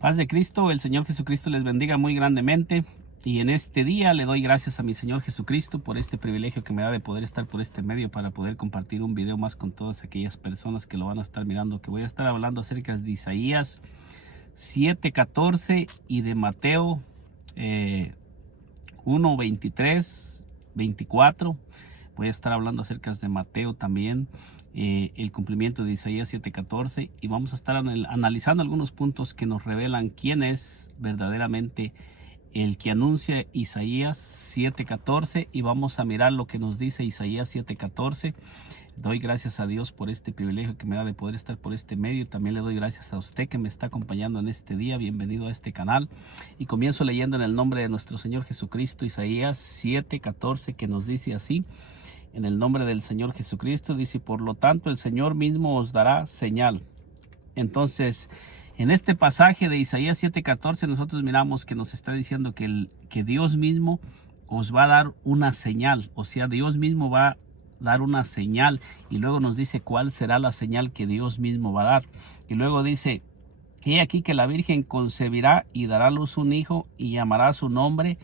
Paz de Cristo, el Señor Jesucristo les bendiga muy grandemente. Y en este día le doy gracias a mi Señor Jesucristo por este privilegio que me da de poder estar por este medio para poder compartir un video más con todas aquellas personas que lo van a estar mirando, que voy a estar hablando acerca de Isaías 7:14 y de Mateo 1:23, 24. Voy a estar hablando acerca de Mateo también, el cumplimiento de Isaías 7:14, y vamos a estar analizando algunos puntos que nos revelan quién es verdaderamente el que anuncia Isaías 7:14, y vamos a mirar lo que nos dice Isaías 7:14. Doy gracias a Dios por este privilegio que me da de poder estar por este medio. También le doy gracias a usted que me está acompañando en este día. Bienvenido a este canal. Y comienzo leyendo en el nombre de nuestro Señor Jesucristo, Isaías 7:14, que nos dice así. En el nombre del Señor Jesucristo dice: por lo tanto el Señor mismo os dará señal. Entonces, en este pasaje de Isaías 7:14 nosotros miramos que nos está diciendo que Dios mismo os va a dar una señal. O sea, Dios mismo va a dar una señal, y luego nos dice cuál será la señal que Dios mismo va a dar. Y luego dice: he aquí que la Virgen concebirá y dará a luz un hijo, y llamará su nombre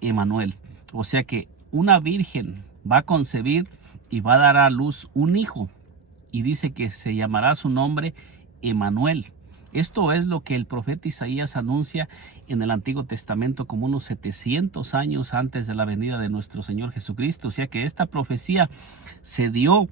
Emmanuel. O sea que una virgen va a concebir y va a dar a luz un hijo, y dice que se llamará su nombre Emmanuel. Esto es lo que el profeta Isaías anuncia en el Antiguo Testamento como unos 700 años antes de la venida de nuestro Señor Jesucristo. O sea que esta profecía se dio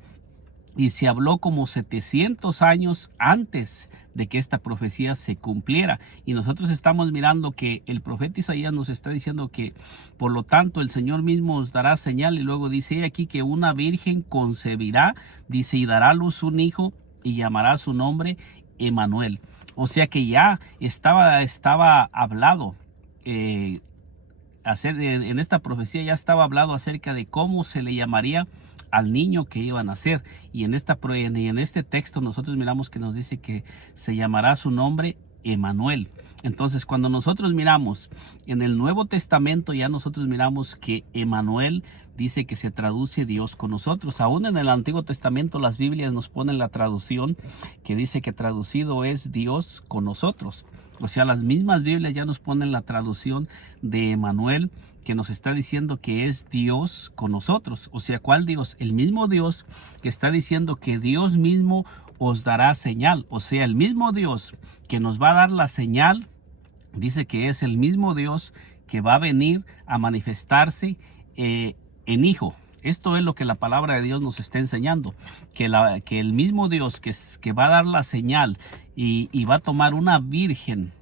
y se habló como 700 años antes de que esta profecía se cumpliera. Y nosotros estamos mirando que el profeta Isaías nos está diciendo que, por lo tanto, el Señor mismo os dará señal. Y luego dice aquí que una virgen concebirá, dice, y dará a luz un hijo, y llamará su nombre Emmanuel. O sea que ya estaba hablado, en esta profecía ya estaba hablado acerca de cómo se le llamaría al niño que iba a nacer. Y en este texto nosotros miramos que nos dice que se llamará su nombre Emmanuel. Entonces, cuando nosotros miramos en el Nuevo Testamento, ya nosotros miramos que Emmanuel dice que se traduce Dios con nosotros. Aún en el Antiguo Testamento las Biblias nos ponen la traducción que dice que traducido es Dios con nosotros. O sea, las mismas Biblias ya nos ponen la traducción de Emmanuel, que nos está diciendo que es Dios con nosotros. O sea, ¿cuál Dios? El mismo Dios que está diciendo que Dios mismo os dará señal. O sea, el mismo Dios que nos va a dar la señal, dice que es el mismo Dios que va a venir a manifestarse en hijo. Esto es lo que la palabra de Dios nos está enseñando, que el mismo Dios que va a dar la señal y va a tomar una virgen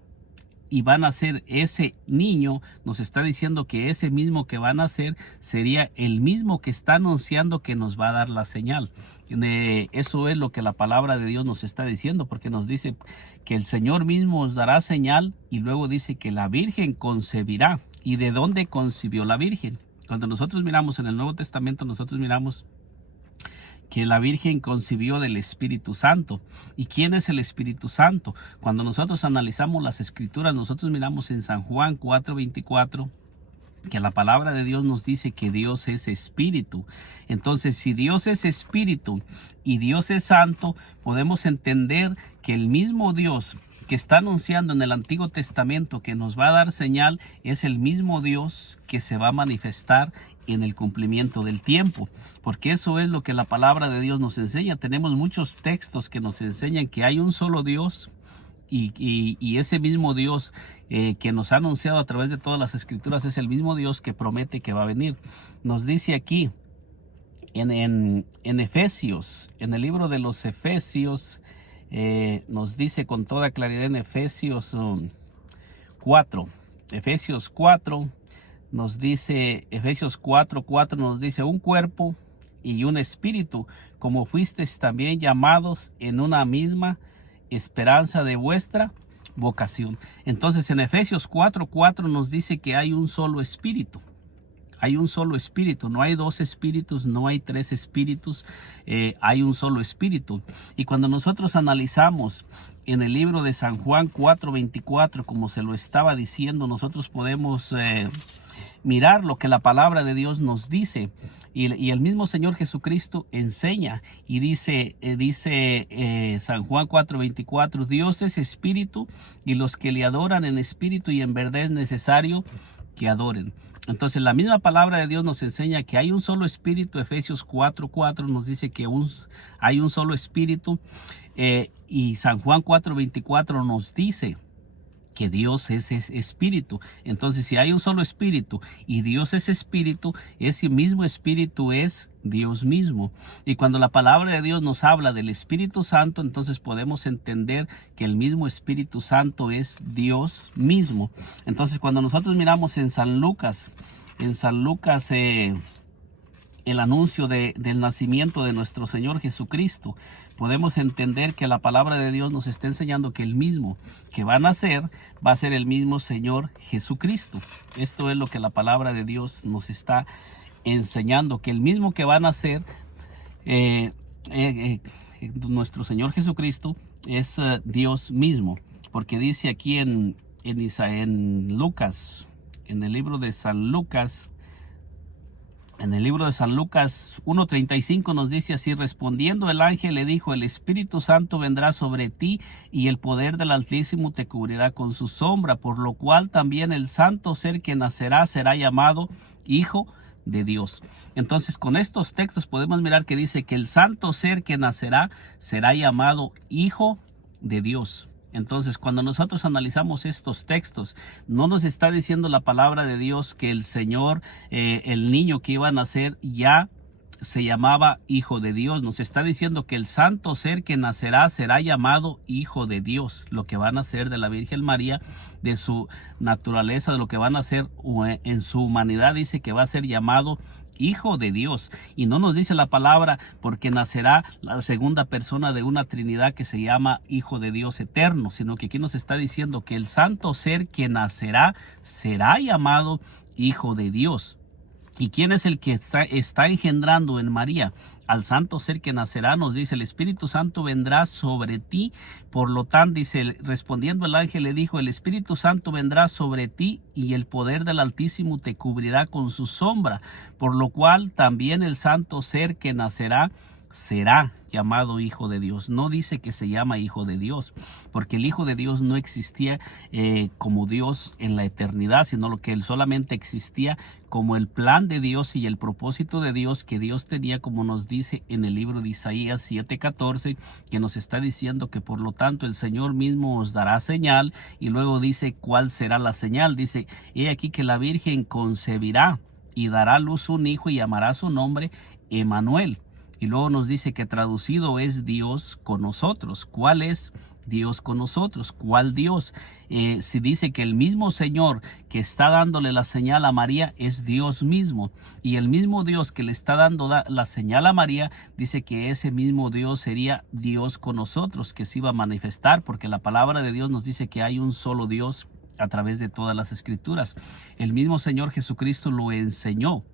y van a nacer ese niño, nos está diciendo que ese mismo que va a nacer sería el mismo que está anunciando que nos va a dar la señal. Eso es lo que la palabra de Dios nos está diciendo, porque nos dice que el Señor mismo os dará señal, y luego dice que la Virgen concebirá. ¿Y de dónde concibió la Virgen? Cuando nosotros miramos en el Nuevo Testamento, nosotros miramos que la Virgen concibió del Espíritu Santo. ¿Y quién es el Espíritu Santo? Cuando nosotros analizamos las Escrituras, nosotros miramos en San Juan 4:24, que la palabra de Dios nos dice que Dios es Espíritu. Entonces, si Dios es Espíritu y Dios es Santo, podemos entender que el mismo Dios que está anunciando en el Antiguo Testamento que nos va a dar señal es el mismo Dios que se va a manifestar en el cumplimiento del tiempo, porque eso es lo que la palabra de Dios nos enseña. Tenemos muchos textos que nos enseñan que hay un solo Dios, y ese mismo Dios que nos ha anunciado a través de todas las Escrituras es el mismo Dios que promete que va a venir. Nos dice aquí en Efesios, en el libro de los Efesios, nos dice con toda claridad en Efesios 4. Efesios 4 nos dice, Efesios 4:4 nos dice: un cuerpo y un espíritu, como fuisteis también llamados en una misma esperanza de vuestra vocación. Entonces en Efesios 4:4 nos dice que hay un solo espíritu. Hay un solo espíritu, no hay dos espíritus, no hay tres espíritus, hay un solo espíritu. Y cuando nosotros analizamos en el libro de San Juan 4:24, como se lo estaba diciendo, nosotros podemos mirar lo que la palabra de Dios nos dice. Y el mismo Señor Jesucristo enseña y dice San Juan 4:24, Dios es espíritu y los que le adoran en espíritu y en verdad es necesario que adoren. Entonces la misma palabra de Dios nos enseña que hay un solo espíritu. Efesios 4:4 nos dice que hay un solo espíritu, y San Juan 4:24 nos dice que Dios es espíritu. Entonces, si hay un solo espíritu y Dios es espíritu, ese mismo espíritu es Dios mismo. Y cuando la palabra de Dios nos habla del Espíritu Santo, entonces podemos entender que el mismo Espíritu Santo es Dios mismo. Entonces, cuando nosotros miramos en San Lucas, el anuncio del nacimiento de nuestro Señor Jesucristo, podemos entender que la palabra de Dios nos está enseñando que el mismo que va a nacer va a ser el mismo Señor Jesucristo. Esto es lo que la palabra de Dios nos está enseñando, que el mismo que va a nacer, nuestro Señor Jesucristo, es Dios mismo. Porque dice aquí en Lucas, en el libro de San Lucas, en el libro de San Lucas 1:35 nos dice así: respondiendo el ángel le dijo, el Espíritu Santo vendrá sobre ti y el poder del Altísimo te cubrirá con su sombra, por lo cual también el santo ser que nacerá será llamado Hijo de Dios. Entonces, con estos textos podemos mirar que dice que el santo ser que nacerá será llamado Hijo de Dios. Entonces, cuando nosotros analizamos estos textos, no nos está diciendo la palabra de Dios que el Señor, el niño que iba a nacer, ya se llamaba Hijo de Dios. Nos está diciendo que el santo ser que nacerá será llamado Hijo de Dios. Lo que va a nacer de la Virgen María, de su naturaleza, de lo que va a nacer en su humanidad, dice que va a ser llamado Hijo de Dios. Y no nos dice la palabra porque nacerá la segunda persona de una Trinidad que se llama Hijo de Dios eterno, sino que aquí nos está diciendo que el santo ser que nacerá será llamado Hijo de Dios. ¿Y quién es el que está engendrando en María? Al santo ser que nacerá, nos dice, el Espíritu Santo vendrá sobre ti. Por lo tanto, dice, respondiendo el ángel le dijo, el Espíritu Santo vendrá sobre ti y el poder del Altísimo te cubrirá con su sombra. Por lo cual también el santo ser que nacerá será llamado Hijo de Dios. No dice que se llama Hijo de Dios, porque el Hijo de Dios no existía como Dios en la eternidad, sino lo que él solamente existía como el plan de Dios y el propósito de Dios que Dios tenía, como nos dice en el libro de Isaías 7:14, que nos está diciendo que por lo tanto el Señor mismo os dará señal. Y luego dice cuál será la señal. Dice, he aquí que la Virgen concebirá y dará a luz un hijo y llamará su nombre Emmanuel. Y luego nos dice que traducido es Dios con nosotros. ¿Cuál es Dios con nosotros? ¿Cuál Dios? Si dice que el mismo Señor que está dándole la señal a María es Dios mismo, y el mismo Dios que le está dando la señal a María, dice que ese mismo Dios sería Dios con nosotros, que se iba a manifestar, porque la palabra de Dios nos dice que hay un solo Dios a través de todas las Escrituras. El mismo Señor Jesucristo lo enseñó.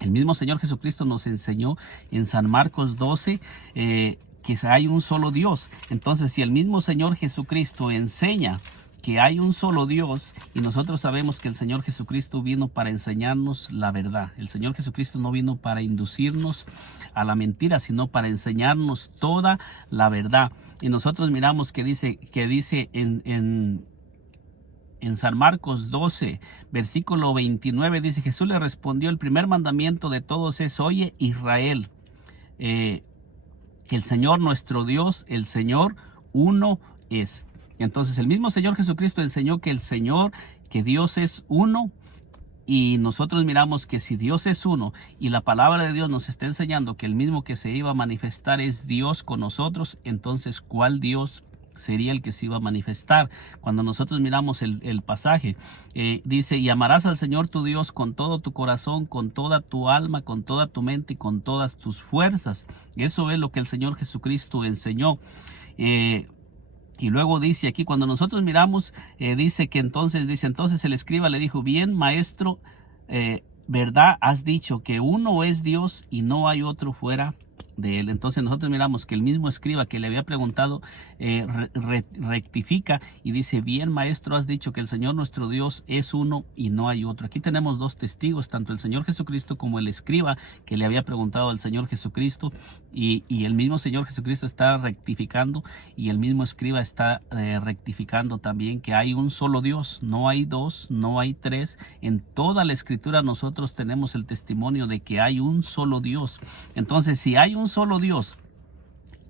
El mismo Señor Jesucristo nos enseñó en San Marcos 12 que hay un solo Dios. Entonces, si el mismo Señor Jesucristo enseña que hay un solo Dios, y nosotros sabemos que el Señor Jesucristo vino para enseñarnos la verdad. El Señor Jesucristo no vino para inducirnos a la mentira, sino para enseñarnos toda la verdad. Y nosotros miramos que dice en San Marcos 12, versículo 29, dice, Jesús le respondió, el primer mandamiento de todos es, oye Israel, el Señor nuestro Dios, el Señor uno es. Entonces el mismo Señor Jesucristo enseñó que que Dios es uno. Y nosotros miramos que si Dios es uno y la palabra de Dios nos está enseñando que el mismo que se iba a manifestar es Dios con nosotros, entonces ¿cuál Dios sería el que se iba a manifestar? Cuando nosotros miramos el pasaje, dice, y amarás al Señor tu Dios con todo tu corazón, con toda tu alma, con toda tu mente y con todas tus fuerzas. Eso es lo que el Señor Jesucristo enseñó. Y luego dice aquí, cuando nosotros miramos, dice entonces el escriba le dijo, bien maestro, verdad has dicho que uno es Dios y no hay otro fuera de él. Entonces nosotros miramos que el mismo escriba que le había preguntado rectifica y dice: bien, maestro, has dicho que el Señor nuestro Dios es uno y no hay otro. Aquí tenemos dos testigos, tanto el Señor Jesucristo como el escriba que le había preguntado al Señor Jesucristo, y el mismo Señor Jesucristo está rectificando, y el mismo escriba está rectificando también que hay un solo Dios, no hay dos, no hay tres. En toda la escritura nosotros tenemos el testimonio de que hay un solo Dios. Entonces, si hay un solo Dios,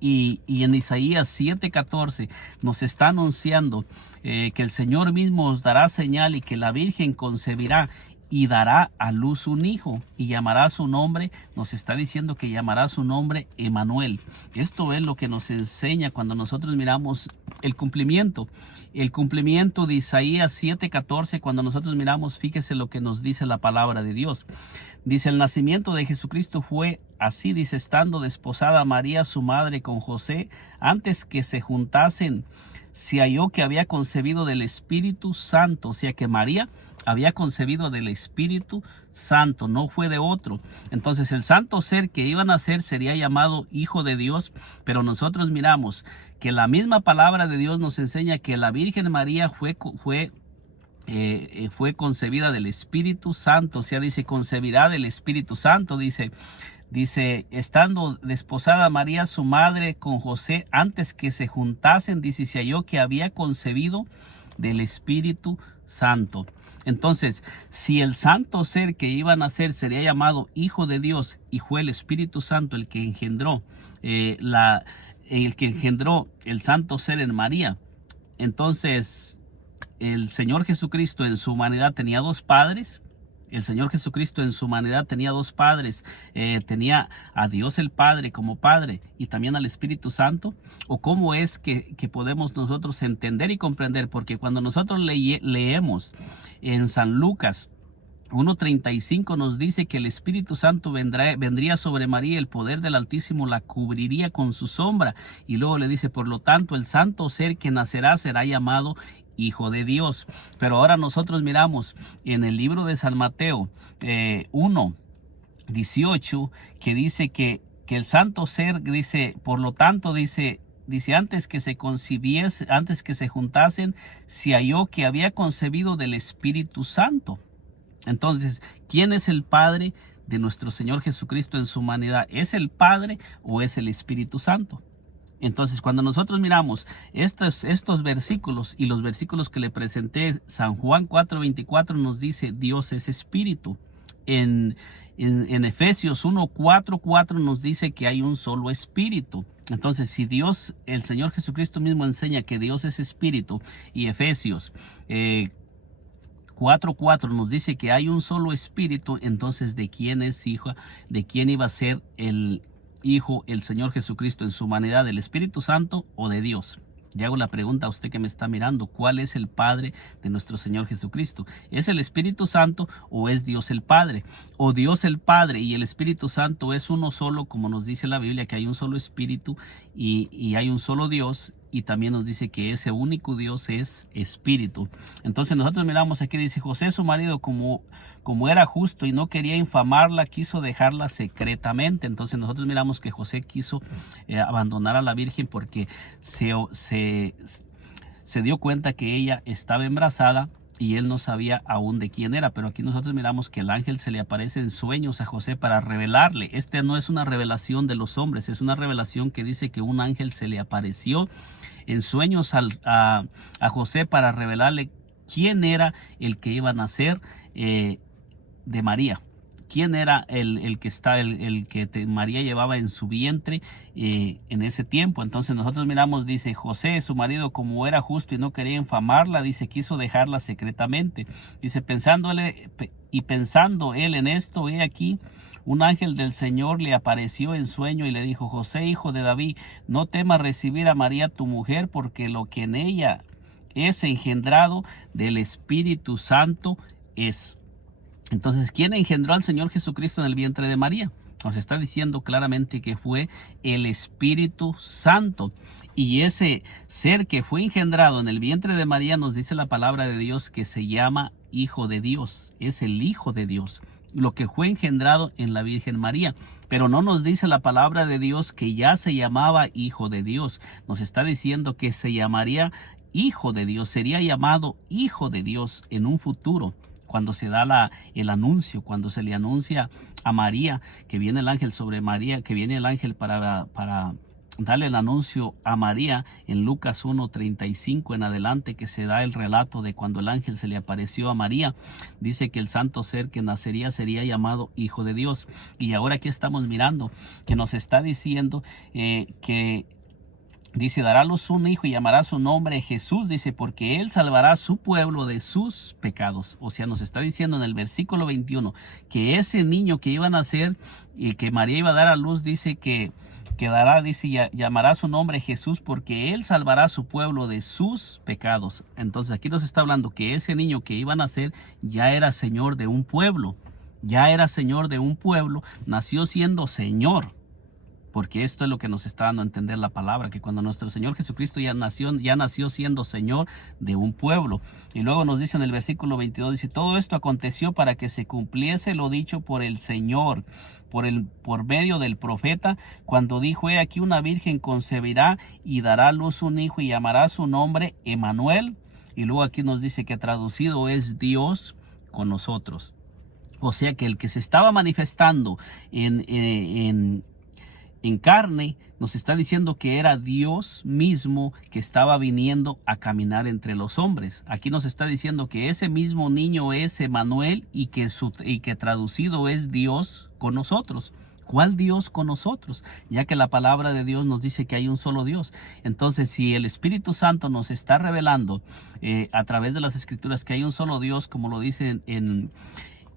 y en Isaías 7:14 nos está anunciando que el Señor mismo os dará señal, y que la Virgen concebirá y dará a luz un hijo y llamará su nombre, nos está diciendo que llamará su nombre Emmanuel. Esto es lo que nos enseña cuando nosotros miramos el cumplimiento de Isaías 7:14. Cuando nosotros miramos, fíjese lo que nos dice la palabra de Dios. Dice: el nacimiento de Jesucristo fue así, dice, estando desposada María su madre con José, antes que se juntasen, se halló que había concebido del Espíritu Santo. O sea que María había concebido del Espíritu Santo, no fue de otro. Entonces el santo ser que iba a nacer sería llamado Hijo de Dios. Pero nosotros miramos que la misma palabra de Dios nos enseña que la Virgen María fue concebida del Espíritu Santo. O sea, dice, concebirá del Espíritu Santo. Dice, estando desposada María su madre con José, antes que se juntasen, dice, se halló que había concebido del Espíritu Santo. Entonces, si el santo ser que iba a nacer sería llamado Hijo de Dios, y fue el Espíritu Santo el que engendró el santo ser en María, entonces el Señor Jesucristo en su humanidad tenía dos padres. El Señor Jesucristo en su humanidad tenía dos padres. Tenía a Dios el Padre como Padre, y también al Espíritu Santo. ¿O cómo es que podemos nosotros entender y comprender? Porque cuando nosotros leemos en San Lucas 1:35 nos dice que el Espíritu Santo vendría sobre María, el poder del Altísimo la cubriría con su sombra. Y luego le dice: por lo tanto, el santo ser que nacerá será llamado Hijo de Dios. Pero ahora nosotros miramos en el libro de San Mateo 1:18, que dice que el santo ser, dice, por lo tanto, dice, antes que se concibiese, antes que se juntasen, se halló que había concebido del Espíritu Santo. Entonces, ¿quién es el Padre de nuestro Señor Jesucristo en su humanidad? ¿Es el Padre o es el Espíritu Santo? Entonces, cuando nosotros miramos estos versículos y los versículos que le presenté, San Juan 4:24 nos dice: Dios es Espíritu. En Efesios 1:4 nos dice que hay un solo Espíritu. Entonces, si Dios, el Señor Jesucristo mismo enseña que Dios es Espíritu, y Efesios 4:4 nos dice que hay un solo Espíritu, entonces ¿de quién es hijo? ¿De quién iba a ser el Hijo, el Señor Jesucristo en su humanidad? ¿Del Espíritu Santo o de Dios? Le hago la pregunta a usted que me está mirando: ¿cuál es el Padre de nuestro Señor Jesucristo? ¿Es el Espíritu Santo o es Dios el Padre? ¿O Dios el Padre y el Espíritu Santo es uno solo, como nos dice la Biblia, que hay un solo Espíritu y hay un solo Dios? Y también nos dice que ese único Dios es Espíritu. Entonces nosotros miramos aquí, dice: José su marido, como era justo y no quería infamarla, quiso dejarla secretamente. Entonces nosotros miramos que José quiso abandonar a la Virgen porque se dio cuenta que ella estaba embarazada, y él no sabía aún de quién era. Pero aquí nosotros miramos que el ángel se le aparece en sueños a José para revelarle. No es una revelación de los hombres, es una revelación que dice que un ángel se le apareció en sueños a José para revelarle quién era el que iba a nacer de María. ¿Quién era el que María llevaba en su vientre en ese tiempo? Entonces nosotros miramos, dice: José, su marido, como era justo y no quería infamarla, dice, quiso dejarla secretamente. Dice: pensando él en esto, he aquí, un ángel del Señor le apareció en sueño y le dijo: José, hijo de David, no temas recibir a María tu mujer, porque lo que en ella es engendrado del Espíritu Santo es. Entonces, ¿quién engendró al Señor Jesucristo en el vientre de María? Nos está diciendo claramente que fue el Espíritu Santo. Y ese ser que fue engendrado en el vientre de María, nos dice la palabra de Dios que se llama Hijo de Dios. Es el Hijo de Dios. lo que fue engendrado en la Virgen María. Pero no nos dice la palabra de Dios que ya se llamaba Hijo de Dios. Nos está diciendo que se llamaría Hijo de Dios, sería llamado Hijo de Dios en un futuro, cuando se da el anuncio, cuando se le anuncia a María que viene el ángel sobre María, que viene el ángel para darle el anuncio a María en Lucas 1:35 en adelante, que se da el relato de cuando el ángel se le apareció a María. Dice que el santo ser que nacería sería llamado Hijo de Dios. Y ahora aquí estamos mirando que nos está diciendo que dice, dará a luz un hijo y llamará su nombre Jesús, dice, porque él salvará a su pueblo de sus pecados. O sea, nos está diciendo en el versículo 21 que ese niño que iba a nacer y que María iba a dar a luz, dice que dará, dice, llamará su nombre Jesús, porque él salvará a su pueblo de sus pecados. Entonces aquí nos está hablando que ese niño que iba a nacer ya era señor de un pueblo, nació siendo señor. Porque esto es lo que nos está dando a entender la palabra, que cuando nuestro Señor Jesucristo ya nació siendo Señor de un pueblo. Y luego nos dice en el versículo 22, dice, todo esto aconteció para que se cumpliese lo dicho por el Señor, por medio del profeta, cuando dijo, he aquí una virgen concebirá y dará a luz un hijo y llamará su nombre Emmanuel. Y luego aquí nos dice que traducido es Dios con nosotros. O sea que el que se estaba manifestando en carne, nos está diciendo que era Dios mismo que estaba viniendo a caminar entre los hombres. Aquí nos está diciendo que ese mismo niño es Emmanuel y que traducido es Dios con nosotros. ¿Cuál Dios con nosotros? Ya que la palabra de Dios nos dice que hay un solo Dios. Entonces, si el Espíritu Santo nos está revelando a través de las Escrituras que hay un solo Dios, como lo dice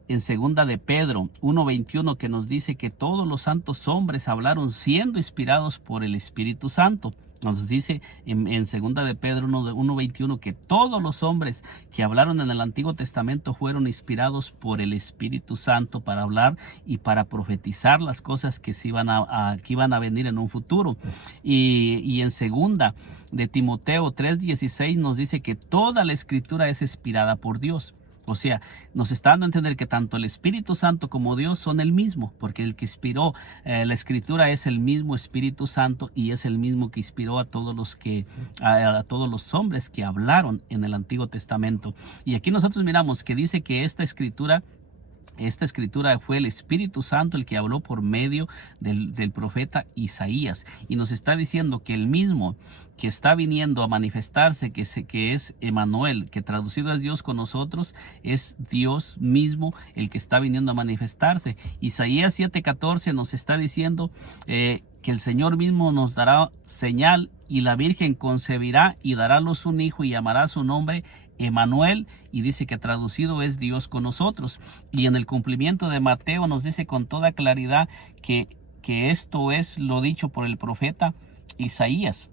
en segunda de Pedro 1:21, que nos dice que todos los santos hombres hablaron siendo inspirados por el Espíritu Santo. Nos dice en segunda de Pedro 1:21 que todos los hombres que hablaron en el Antiguo Testamento fueron inspirados por el Espíritu Santo para hablar y para profetizar las cosas que iban a venir en un futuro. Y en segunda de Timoteo 3:16 nos dice que toda la Escritura es inspirada por Dios. O sea, nos está dando a entender que tanto el Espíritu Santo como Dios son el mismo, porque el que inspiró la Escritura es el mismo Espíritu Santo y es el mismo que inspiró a todos los hombres que hablaron en el Antiguo Testamento. Y aquí nosotros miramos que dice que esta escritura fue el Espíritu Santo el que habló por medio del profeta Isaías. Y nos está diciendo que el mismo que está viniendo a manifestarse, que es Emmanuel, que traducido es Dios con nosotros, es Dios mismo el que está viniendo a manifestarse. Isaías 7:14 nos está diciendo que el Señor mismo nos dará señal y la Virgen concebirá y dará a luz un hijo y llamará su nombre Emmanuel, y dice que traducido es Dios con nosotros. Y en el cumplimiento de Mateo nos dice con toda claridad que esto es lo dicho por el profeta Isaías.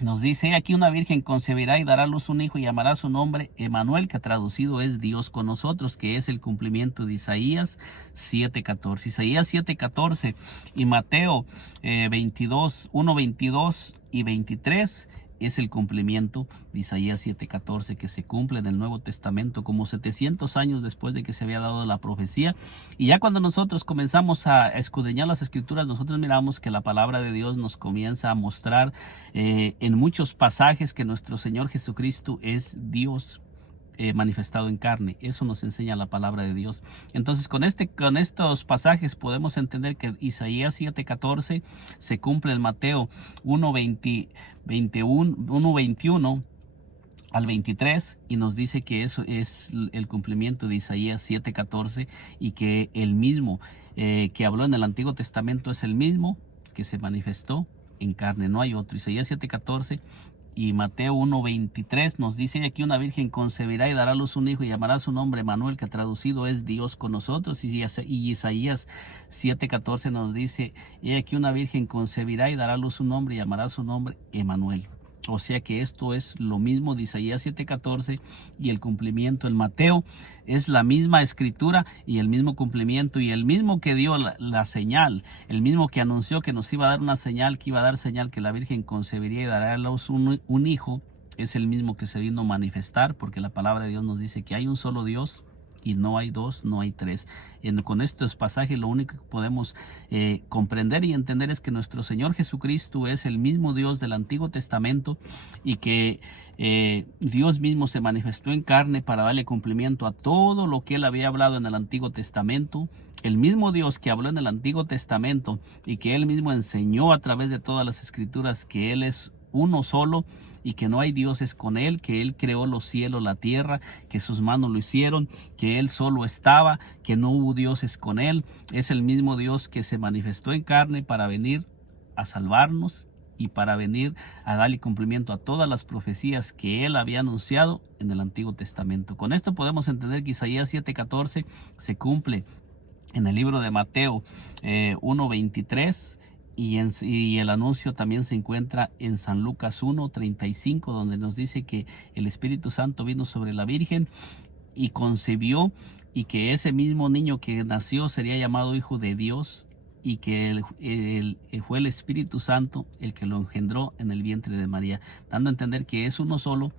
Nos dice aquí una virgen concebirá y dará a luz un hijo y llamará su nombre Emmanuel, que traducido es Dios con nosotros, que es el cumplimiento de Isaías 7:14. Isaías 7:14 y Mateo 1:22 y 23 es el cumplimiento de Isaías 7:14, que se cumple en el Nuevo Testamento como 700 años después de que se había dado la profecía. Y ya cuando nosotros comenzamos a escudriñar las Escrituras, nosotros miramos que la palabra de Dios nos comienza a mostrar en muchos pasajes que nuestro Señor Jesucristo es Dios manifestado en carne. Eso nos enseña la palabra de Dios. Entonces con estos pasajes podemos entender que Isaías 7:14 se cumple en Mateo 1:21 al 23, y nos dice que eso es el cumplimiento de Isaías 7:14, y que el mismo que habló en el Antiguo Testamento es el mismo que se manifestó en carne, no hay otro. Isaías 7:14 y Mateo 1:23 nos dice aquí una virgen concebirá y dará a luz un hijo y llamará su nombre Emmanuel, que traducido es Dios con nosotros. Y Isaías 7:14 nos dice aquí una virgen concebirá y dará a luz un hombre y llamará su nombre Emmanuel. O sea que esto es lo mismo de Isaías 7:14, y el cumplimiento en Mateo es la misma escritura y el mismo cumplimiento, y el mismo que dio la señal, el mismo que anunció que nos iba a dar una señal, que iba a dar señal que la Virgen concebiría y dará a luz un hijo, es el mismo que se vino a manifestar, porque la palabra de Dios nos dice que hay un solo Dios, y no hay dos, no hay tres. Con estos pasajes lo único que podemos comprender y entender es que nuestro Señor Jesucristo es el mismo Dios del Antiguo Testamento y que Dios mismo se manifestó en carne para darle cumplimiento a todo lo que Él había hablado en el Antiguo Testamento. El mismo Dios que habló en el Antiguo Testamento y que Él mismo enseñó a través de todas las Escrituras que Él es uno solo y que no hay dioses con Él, que Él creó los cielos, la tierra, que sus manos lo hicieron, que Él solo estaba, que no hubo dioses con Él. Es el mismo Dios que se manifestó en carne para venir a salvarnos y para venir a darle cumplimiento a todas las profecías que Él había anunciado en el Antiguo Testamento. Con esto podemos entender que Isaías 7:14 se cumple en el libro de Mateo 1:23. Y el anuncio también se encuentra en San Lucas 1:35, donde nos dice que el Espíritu Santo vino sobre la Virgen y concebió, y que ese mismo niño que nació sería llamado Hijo de Dios, y que fue el Espíritu Santo el que lo engendró en el vientre de María, dando a entender que es uno solo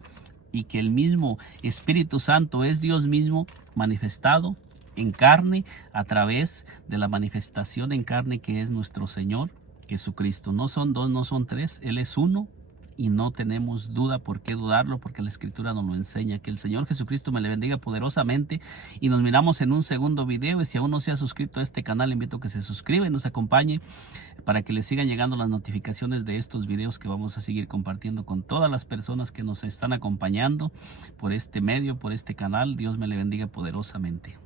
y que el mismo Espíritu Santo es Dios mismo manifestado en carne a través de la manifestación en carne que es nuestro Señor Jesucristo. No son dos, no son tres, Él es uno y no tenemos duda por qué dudarlo, porque la Escritura nos lo enseña. Que el Señor Jesucristo me le bendiga poderosamente y nos miramos en un segundo video. Y si aún no se ha suscrito a este canal, le invito a que se suscriba y nos acompañe para que le sigan llegando las notificaciones de estos videos que vamos a seguir compartiendo con todas las personas que nos están acompañando por este medio, por este canal. Dios me le bendiga poderosamente.